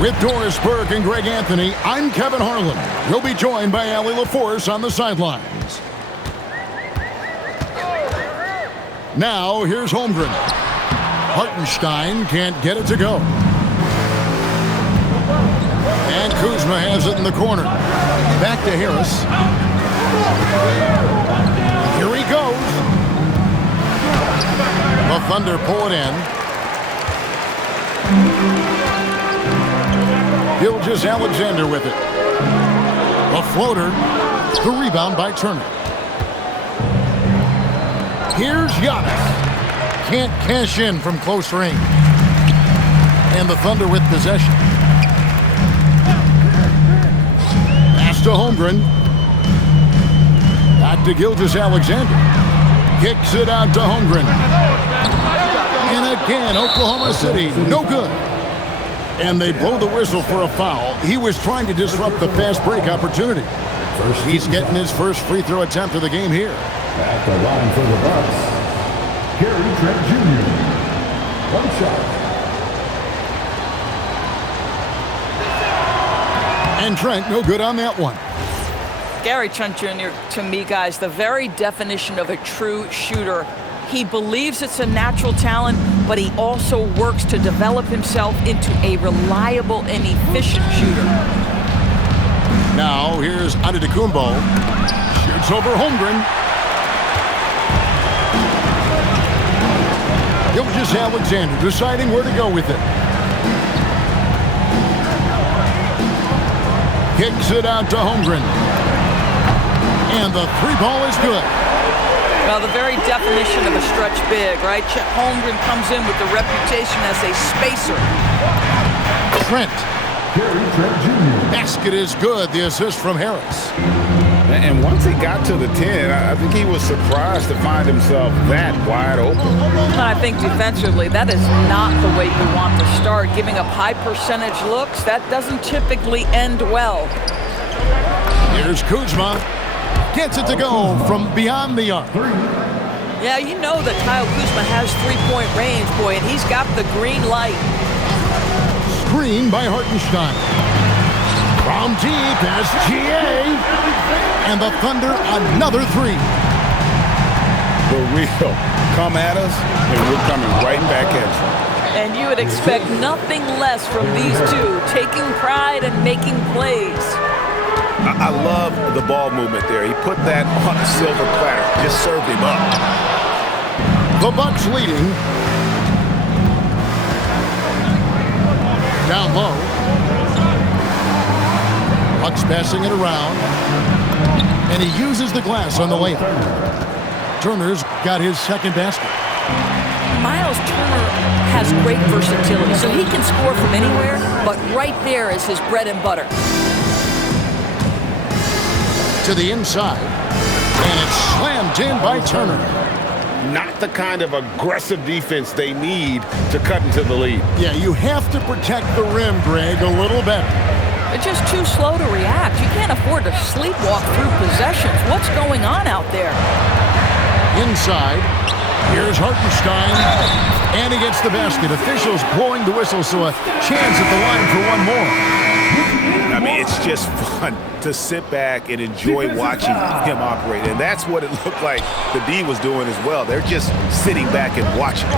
With Doris Burke and Greg Anthony, I'm Kevin Harlan. You'll be joined by Allie LaForce on the sidelines. Now, here's Holmgren. Hartenstein can't get it to go. And Kuzma has it in the corner. Back to Harris. Here he goes. The Thunder pull it in. Gilgeous-Alexander with it. A floater. The rebound by Turner. Here's Giannis. Can't cash in from close range. And the Thunder with possession. Pass to Holmgren. Back to Gilgeous-Alexander. Kicks it out to Holmgren. And again, Oklahoma City, no good. And they blow the whistle for a foul. He was trying to disrupt the fast break opportunity. He's getting his first free throw attempt of the game here. At the line for the Bucks, Gary Trent Jr. One shot. And Trent, no good on that one. Gary Trent Jr., to me, guys, the very definition of a true shooter. He believes it's a natural talent, but he also works to develop himself into a reliable and efficient shooter. Now, here's Antetokounmpo. Shoots over Holmgren. Gilgeous-Alexander deciding where to go with it. Kicks it out to Holmgren. And the three ball is good. Well, the very definition of a stretch big, right? Chet Holmgren comes in with the reputation as a spacer. Trent. Gary Trent Jr. Basket is good. The assist from Harris. And once he got to the 10, I think he was surprised to find himself that wide open. I think defensively, that is not the way you want to start. Giving up high percentage looks, that doesn't typically end well. Here's Kuzma. Gets it to go from beyond the arc. Yeah, you know that Kyle Kuzma has three-point range, boy, and he's got the green light. Screen by Hartenstein. From deep as GA. And the Thunder, another three. For real. Come at us, and we're coming right back at you. And you would expect nothing less from these two, taking pride and making plays. I love the ball movement there. He put that on a silver platter. Just served him up. The Bucks leading. Down low. Bucks passing it around. And he uses the glass on the layup. Turner's got his second basket. Miles Turner has great versatility, so he can score from anywhere, but right there is his bread and butter. To the inside, and it's slammed in by Turner. Not the kind of aggressive defense they need to cut into the lead. Yeah, you have to protect the rim, Greg, a little better. They're just too slow to react. You can't afford to sleepwalk through possessions. What's going on out there? Inside, here's Hartenstein, and he gets the basket. Officials blowing the whistle, so a chance at the line for one more. I mean, it's just fun to sit back and enjoy watching him operate. And that's what it looked like the D was doing as well. They're just sitting back and watching.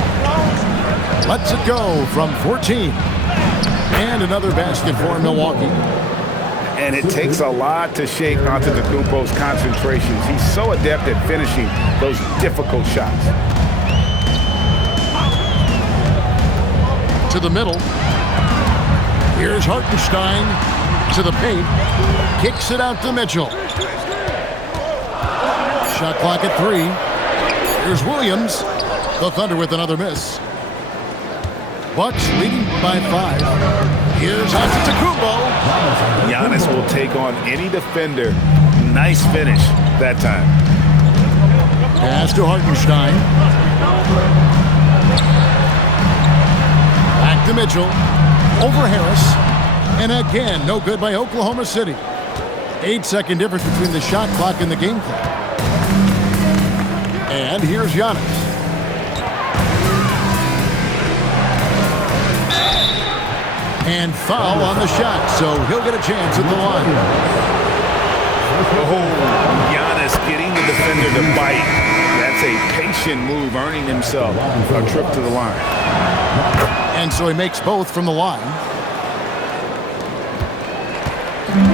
Lets it go from 14. And another basket for Milwaukee. And it takes a lot to shake Antetokounmpo's concentrations. He's so adept at finishing those difficult shots. To the middle. Here's Hartenstein to the paint. Kicks it out to Mitchell. Shot clock at 3. Here's Williams. The Thunder with another miss. Bucks leading by 5. Here's Antetokounmpo. Giannis will take on any defender. Nice finish that time. Pass to Hartenstein. Back to Mitchell. Over Harris. And again, no good by Oklahoma City. 8-second difference between the shot clock and the game clock. And here's Giannis. And foul on the shot, so he'll get a chance at the line. Oh, Giannis getting the defender to bite. That's a patient move, earning himself a trip to the line. And so he makes both from the line.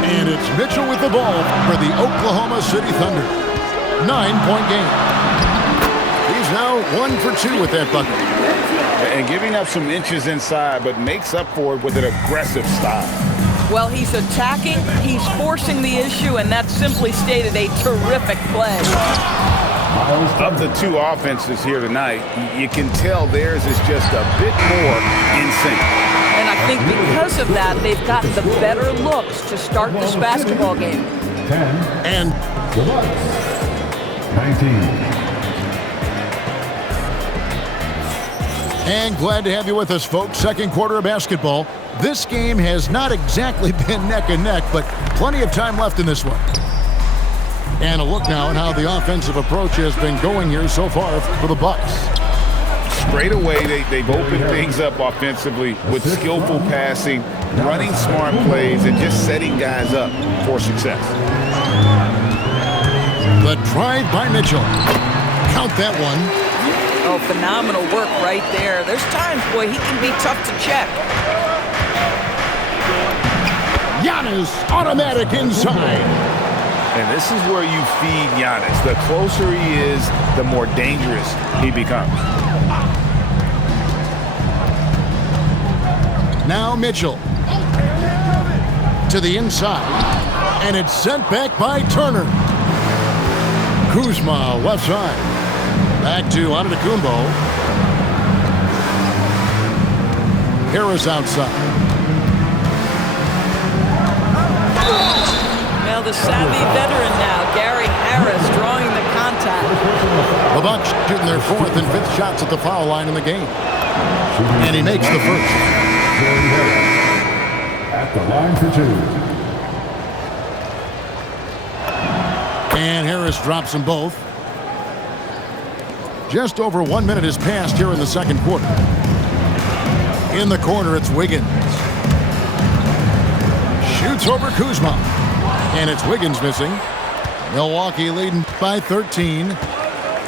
And it's Mitchell with the ball for the Oklahoma City Thunder. 9-point game. He's now 1 for 2 with that bucket. And giving up some inches inside, but makes up for it with an aggressive style. Well, he's attacking, he's forcing the issue, and that's simply stated a terrific play. Of the two offenses here tonight, you can tell theirs is just a bit more in sync. And I think because of that, they've gotten the better looks to start this basketball game. 10. And The Bucks. 19. And glad to have you with us, folks. Second quarter of basketball. This game has not exactly been neck and neck, but plenty of time left in this one. And a look now at how the offensive approach has been going here so far for the Bucks. Straight away, they've opened things up offensively with skillful passing, running smart plays, and just setting guys up for success. The drive by Mitchell. Count that one. Oh, phenomenal work right there. There's times, boy, he can be tough to check. Giannis, automatic inside. And this is where you feed Giannis. The closer he is, the more dangerous he becomes. Now Mitchell. To the inside. And it's sent back by Turner. Kuzma, left side. Back to Antetokounmpo. Harris outside. Well, the savvy veteran now, Gary Harris, drawing the contact. The Bucks shooting their 4th and 5th shots at the foul line in the game. And he makes the first. At the line for 2. And Harris drops them both. Just over 1 minute has passed here in the second quarter. In the corner, it's Wiggins. Shoots over Kuzma. And it's Wiggins missing. Milwaukee leading by 13.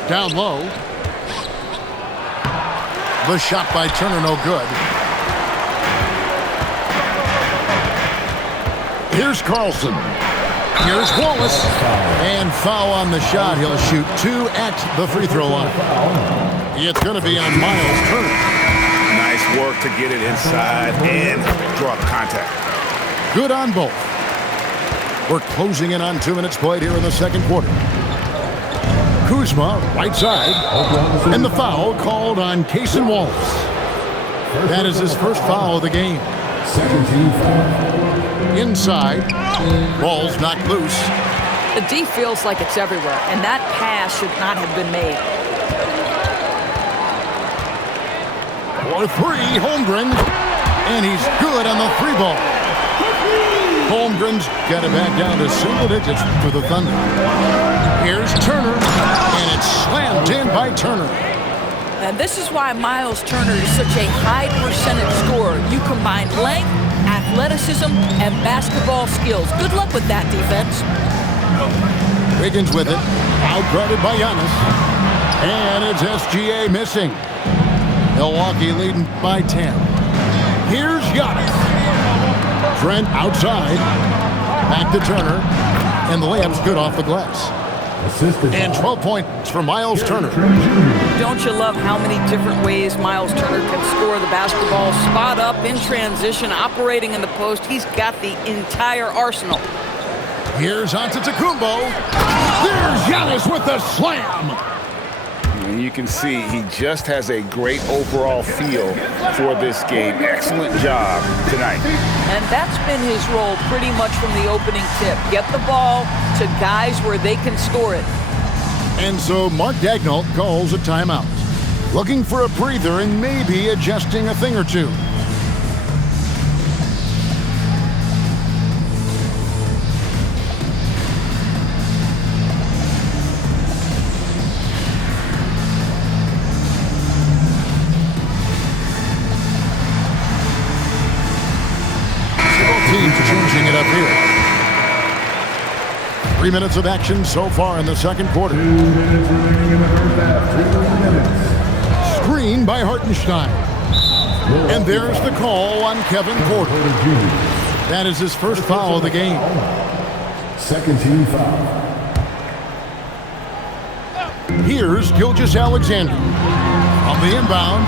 Down low. The shot by Turner, no good. Here's Carlson. Here's Wallace. And foul on the shot. He'll shoot 2 at the free throw line. It's going to be on Miles Turner. Nice work to get it inside and draw contact. Good on both. We're closing in on 2 minutes played here in the second quarter. Kuzma, right side. And the foul called on Cason Wallace. That is his first foul of the game. Second team foul. Inside. Ball's knocked loose. The D feels like it's everywhere, and that pass should not have been made. For 3, Holmgren. And he's good on the 3-ball. Holmgren's got it back down to single digits for the Thunder. Here's Turner, and it's slammed in by Turner. And this is why Miles Turner is such a high percentage scorer. You combine length, athleticism, and basketball skills. Good luck with that defense. Wiggins with it, outguarded by Giannis. And it's SGA missing. Milwaukee leading by 10. Here's Giannis. Trent outside. Back to Turner. And the layup's good off the glass. And 12 points for Miles Turner. Don't you love how many different ways Miles Turner can score the basketball? Spot up, in transition, operating in the post. He's got the entire arsenal. Here's Antetokounmpo. There's Giannis with the slam. And you can see he just has a great overall feel for this game. Excellent job tonight. And that's been his role pretty much from the opening tip. Get the ball to guys where they can score it. And so Mark Daigneault calls a timeout. Looking for a breather and maybe adjusting a thing or two. team's changing it up here. 3 minutes of action so far in the second quarter. 2 minutes remaining in the first half. 2 minutes. Screen by Hartenstein. And there's the call on Kevin Porter. That is his first foul of the game. Second team foul. Here's Gilgeous-Alexander. On the inbound.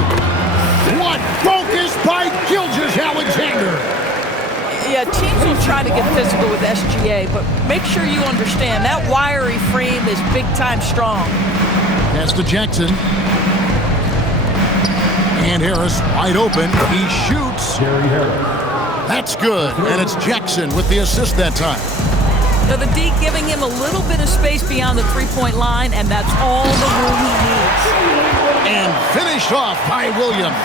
What focus by Gilgeous-Alexander! Yeah, teams will try to get physical with SGA, but make sure you understand that wiry frame is big-time strong. Pass to Jackson. And Harris wide open. He shoots. Gary Harris. That's good. And it's Jackson with the assist that time. So the D giving him a little bit of space beyond the three-point line, and that's all the room he needs. And finished off by Williams.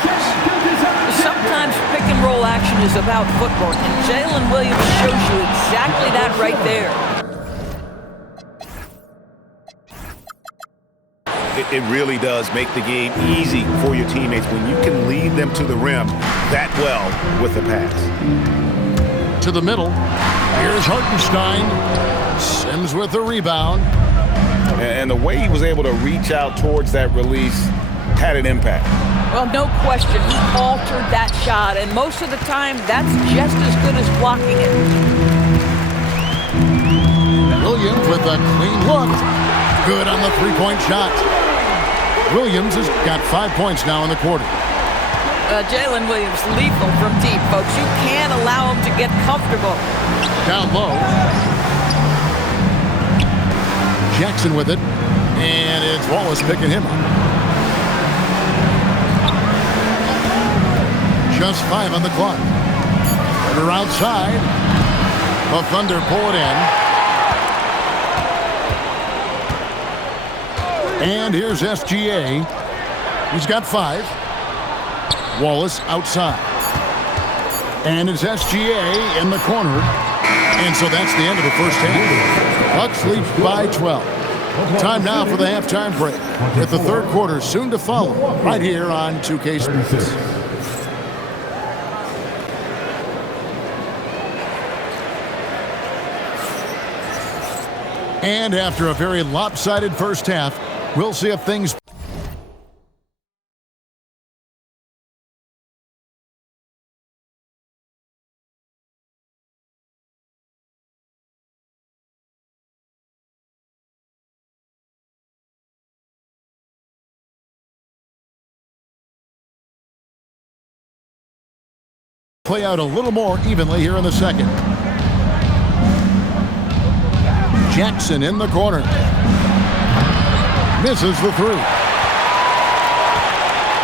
Sometimes pick-and-roll action is about footwork, and Jalen Williams shows you exactly that right there. It really does make the game easy for your teammates when you can lead them to the rim that well with the pass. To the middle. Here's Hartenstein. Sims with the rebound. And the way he was able to reach out towards that release had an impact. Well, no question, he altered that shot, and most of the time, that's just as good as blocking it. Williams with a clean look. Good on the three-point shot. Williams has got 5 points now in the quarter. Jalen Williams, lethal from deep, folks. You can't allow him to get comfortable. Down low. Jackson with it. And it's Wallace picking him up. Just 5 on the clock. Porter outside. The Thunder pull it in. And here's SGA. He's got 5. Wallace outside. And it's SGA in the corner. And so that's the end of the first half. Bucks lead by 12. Time now for the halftime break, with the third quarter soon to follow right here on 2K Sports. And after a very lopsided first half, we'll see if things play out a little more evenly here in the second. Jackson in the corner. Misses the three.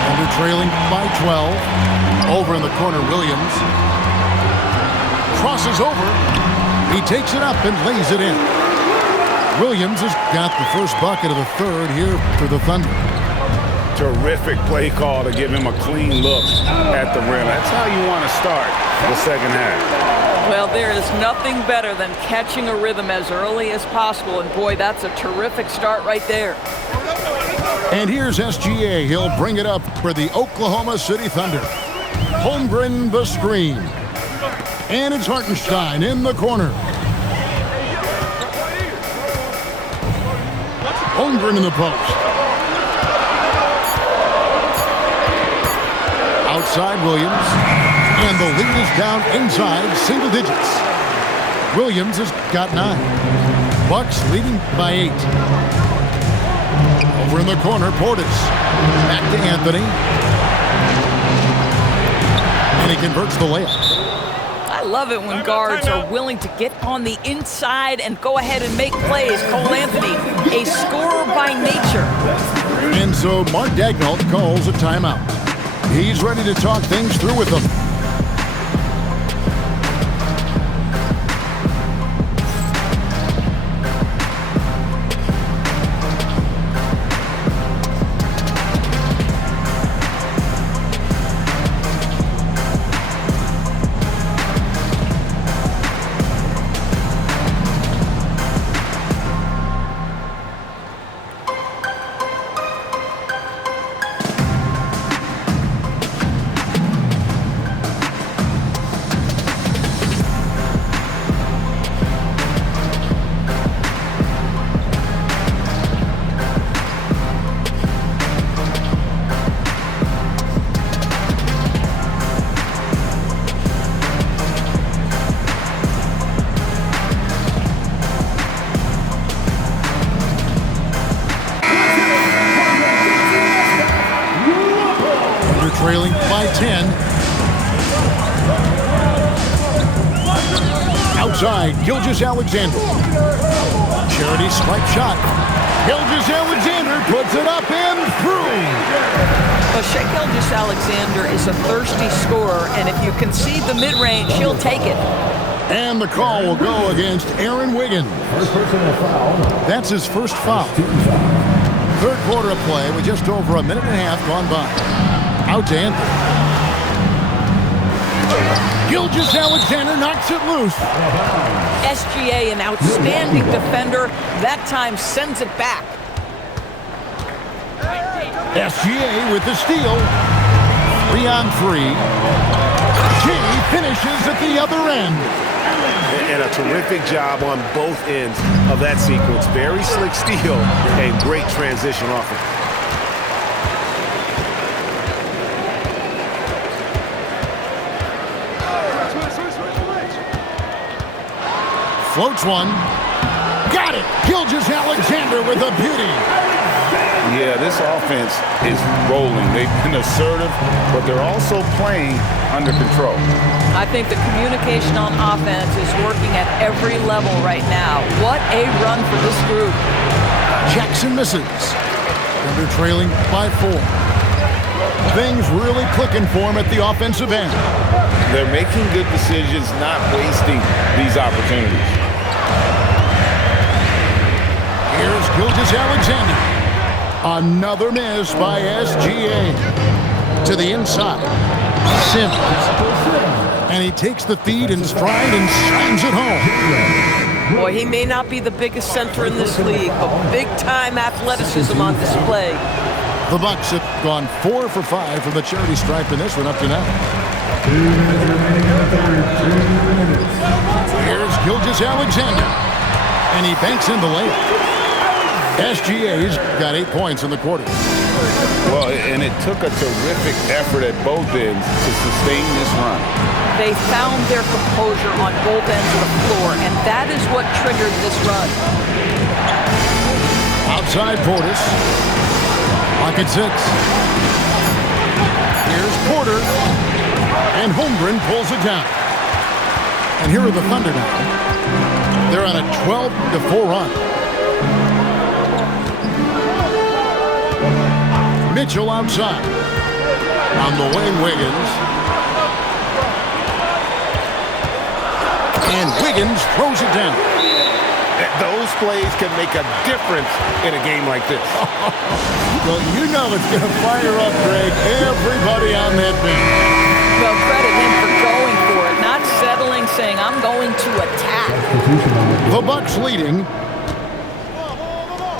And they're trailing by 12. Over in the corner, Williams. Crosses over. He takes it up and lays it in. Williams has got the first bucket of the third here for the Thunder. Terrific play call to give him a clean look at the rim. That's how you want to start the second half. Well, there is nothing better than catching a rhythm as early as possible, and boy, that's a terrific start right there. And here's SGA. He'll bring it up for the Oklahoma City Thunder. Holmgren the screen. And it's Hartenstein in the corner. Holmgren in the post. Outside Williams. And the lead is down inside single digits. Williams has got 9. Bucks leading by 8. Over in the corner, Portis. Back to Anthony. And he converts the layup. I love it when guards are willing to get on the inside and go ahead and make plays. Cole Anthony, a scorer by nature. And so Mark Daigneault calls a timeout. He's ready to talk things through with them. outside, Gilgeous-Alexander. Charity stripe shot. Gilgeous-Alexander puts it up and through. Well, Shea Gilgeous-Alexander is a thirsty scorer, and if you concede the mid-range, he'll take it. And the call will go against Aaron Wiggins. First personal foul. That's his first foul. Team foul. Third quarter of play with just over a minute and a half gone by. Out to Anthony. Gilgeous-Alexander knocks it loose. SGA, an outstanding defender, that time sends it back. SGA with the steal. 3-on-3. Jimmy finishes at the other end. And a terrific job on both ends of that sequence. Very slick steal and great transition offense. Floats one. Got it. Gilgeous-Alexander with a beauty. Yeah, this offense is rolling. They've been assertive, but they're also playing under control. I think the communication on offense is working at every level right now. What a run for this group. Jackson misses. Thunder trailing by 4. Things really clicking for him at the offensive end. They're making good decisions, not wasting these opportunities. Here's Gilgeous-Alexander. Another miss by SGA. To the inside. Sims. And he takes the feed in stride and slams it home. Boy, he may not be the biggest center in this league, but big-time athleticism on display. The Bucks have gone 4 for 5 from the charity stripe in this one up to now. 2 minutes remaining in the third. 2 minutes. Here's Gilgeous-Alexander. And he banks in the layup. SGA's got 8 points in the quarter. Well, and it took a terrific effort at both ends to sustain this run. They found their composure on both ends of the floor, and that is what triggered this run. Outside Portis. Pocket 6. Here's Porter. And Holmgren pulls it down. And here are the Thunder now. They're on a 12-4 run. Mitchell outside. On the wing, Wiggins. And Wiggins throws it down. Those plays can make a difference in a game like this. Well, you know it's going to fire up, Greg, everybody on that bench. Well, credit him for going for it, not settling, saying, I'm going to attack. The Bucks leading.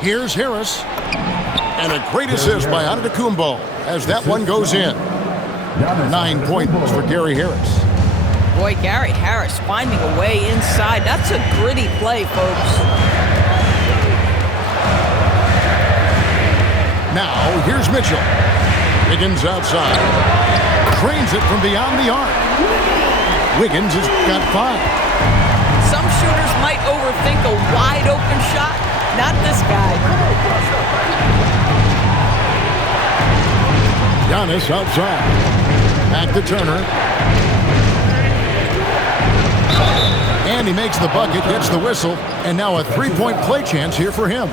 Here's Harris. And a great assist by Antetokounmpo as that one goes in. 9 points for Gary Harris. Boy, Gary Harris finding a way inside. That's a gritty play, folks. Now, here's Mitchell. Wiggins outside. Trains it from beyond the arc. Wiggins has got 5. Some shooters might overthink a wide-open shot. Not this guy. Giannis outside. Back to Turner. And he makes the bucket, gets the whistle, and now a 3-point play chance here for him.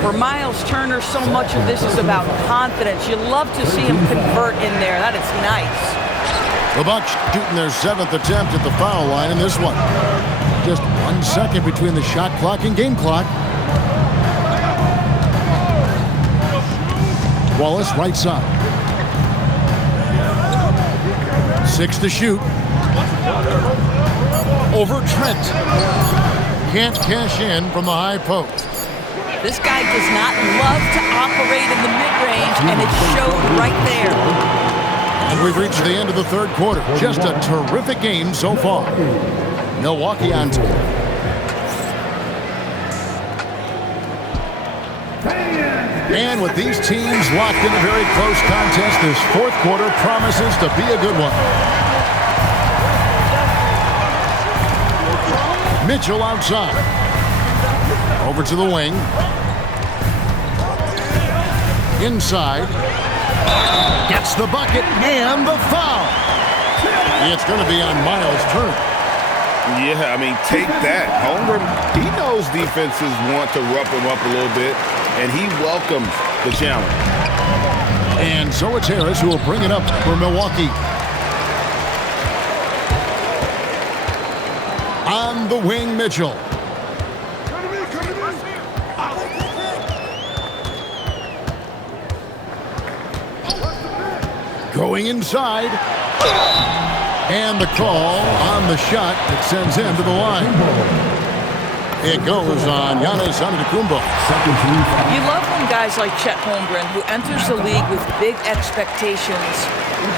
For Miles Turner, so much of this is about confidence. You love to see him convert in there. That is nice. The Bucks shooting their 7th attempt at the foul line in this one. Just 1 second between the shot clock and game clock. Wallace right side. 6 to shoot. Over Trent. Can't cash in from the high post. This guy does not love to operate in the mid-range, and it showed right there. And we've reached the end of the third quarter. Just a terrific game so far. Milwaukee on top. And with these teams locked in a very close contest, this fourth quarter promises to be a good one. Mitchell outside. Over to the wing. Inside. Gets the bucket and the foul. It's going to be on Miles Turner. Yeah, I mean, take that. Holmgren, he knows defenses want to rough him up a little bit, and he welcomes the challenge. And so it's Harris who will bring it up for Milwaukee. On the wing, Mitchell. Going inside. And the call on the shot that sends him to the line. It goes on Giannis Antetokounmpo. You love when guys like Chet Holmgren, who enters the league with big expectations,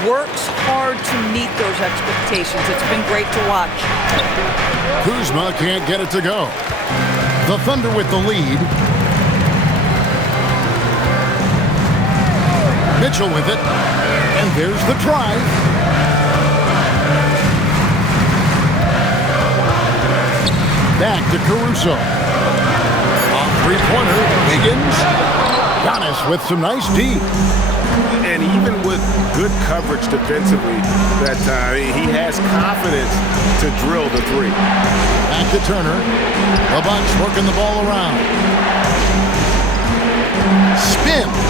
works hard to meet those expectations. It's been great to watch. Kuzma can't get it to go. The Thunder with the lead. Mitchell with it. And there's the try. Back to Caruso. On three-pointer, Wiggins. Giannis with some nice D. And even with good coverage defensively that time, he has confidence to drill the three. Back to Turner. The Bucks working the ball around. Spins.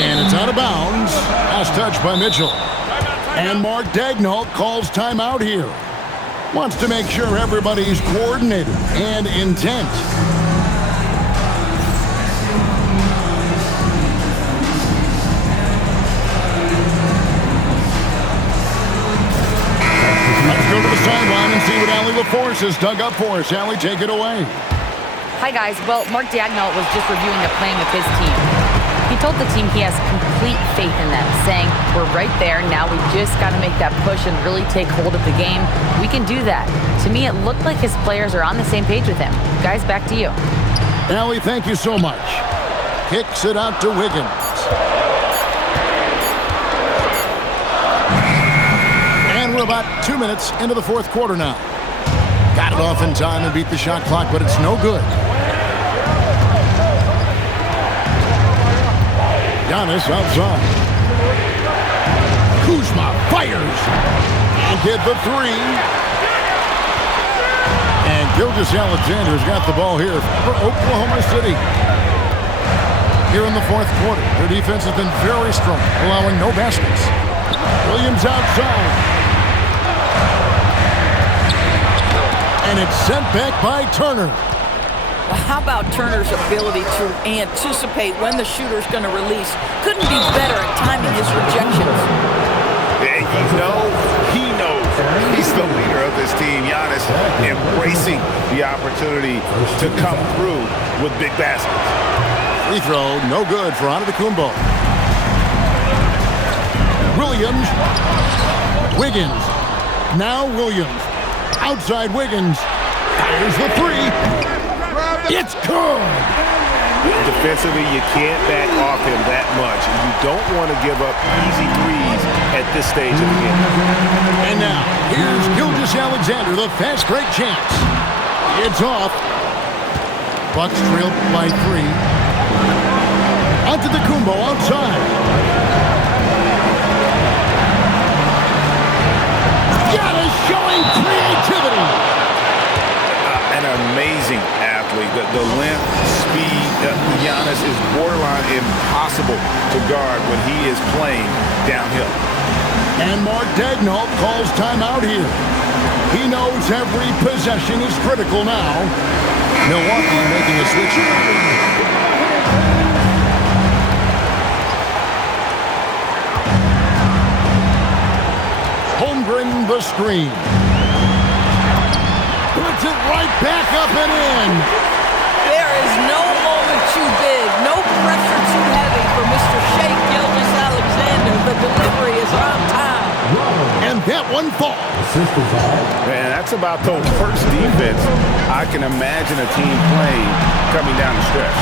And it's out of bounds. Last touch by Mitchell. And Mark Daigneault calls timeout here. Wants to make sure everybody's coordinated and intent. Let's go to the sideline and see what Allie LaForce has dug up for us. Allie, take it away. Hi, guys. Well, Mark Daigneault was just reviewing the playing of his team. He told the team he has complete faith in them, saying, we're right there, now we just got to make that push and really take hold of the game. We can do that. To me, it looked like his players are on the same page with him. Guys, back to you. Allie, thank you so much. Kicks it out to Wiggins. And we're about 2 minutes into the fourth quarter now. Got it off in time and beat the shot clock, but it's no good. Giannis outside. Kuzma fires. And get the three. And Gilgeous-Alexander's got the ball here for Oklahoma City. Here in the fourth quarter, their defense has been very strong, allowing no baskets. Williams outside. And it's sent back by Turner. Well, how about Turner's ability to anticipate when the shooter's going to release? Couldn't be better at timing his rejections. And you know, he knows he's the leader of this team. Giannis embracing the opportunity to come through with big baskets. Free throw, no good for Antetokounmpo. Williams. Wiggins. Now Williams. Outside Wiggins. Fires the three. It's good. Defensively, you can't back off him that much. You don't want to give up easy threes at this stage of the game. And now, here's Gilgeous-Alexander, the fast break chance. It's off. Bucks trail by three. Antetokounmpo outside. Giannis showing creativity. An amazing athlete. The length, speed, Giannis is borderline impossible to guard when he is playing downhill. And Mark Daigneault calls timeout here. He knows every possession is critical now. Milwaukee making a switch. Holmgren the screen. Puts it right back up and in. There is no moment too big, no pressure too heavy for Mr. Shea Gilgeous-Alexander. The delivery is on time. And that one falls. Man, that's about the worst defense I can imagine a team playing coming down the stretch.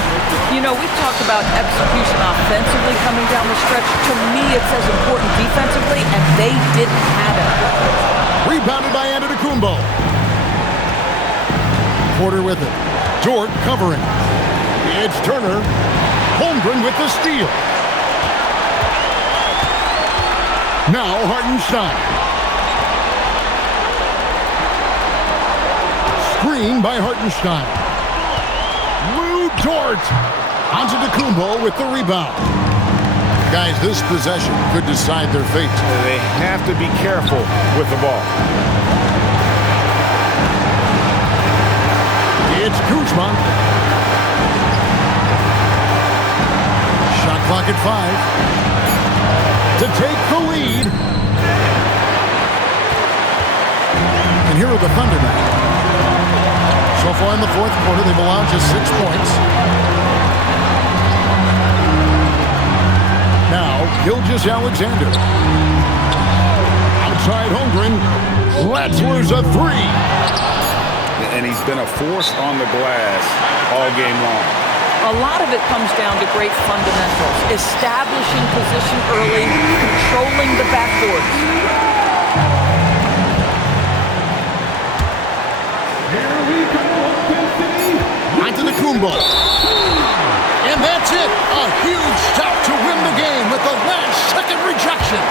You know, we've talked about execution offensively coming down the stretch. To me, it's as important defensively, and they didn't have it. Rebounded by Antetokounmpo. Porter with it. Dort covering. It's Turner. Holmgren with the steal. Now Hartenstein. screen by Hartenstein. Lou Dort onto DeCumbo with the rebound. Guys, this possession could decide their fate. They have to be careful with the ball. It's Kuzma. Shot clock at 5. To take the lead. And here are the Thunder now. So far in the fourth quarter, they've allowed just 6 points. Now, Gilgeous Alexander. Outside Holmgren. Letzler's a 3. And he's been a force on the glass all game long. A lot of it comes down to great fundamentals. Establishing position early, controlling the backboards. Here we go, Onto the Kumbo. And that's it. A huge stop to win the game with the last-second rejection.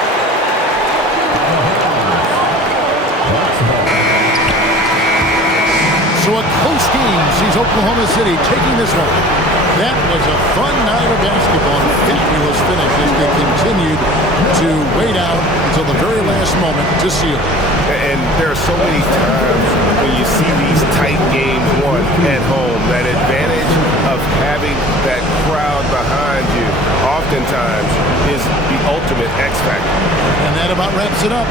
So a close game sees Oklahoma City taking this one. That was a fun night of basketball. A fabulous finish as they continued to wait out until the very last moment to seal. And there are so many times when you see these tight games won at home, that advantage of having that crowd behind you oftentimes is the ultimate X factor. And that about wraps it up.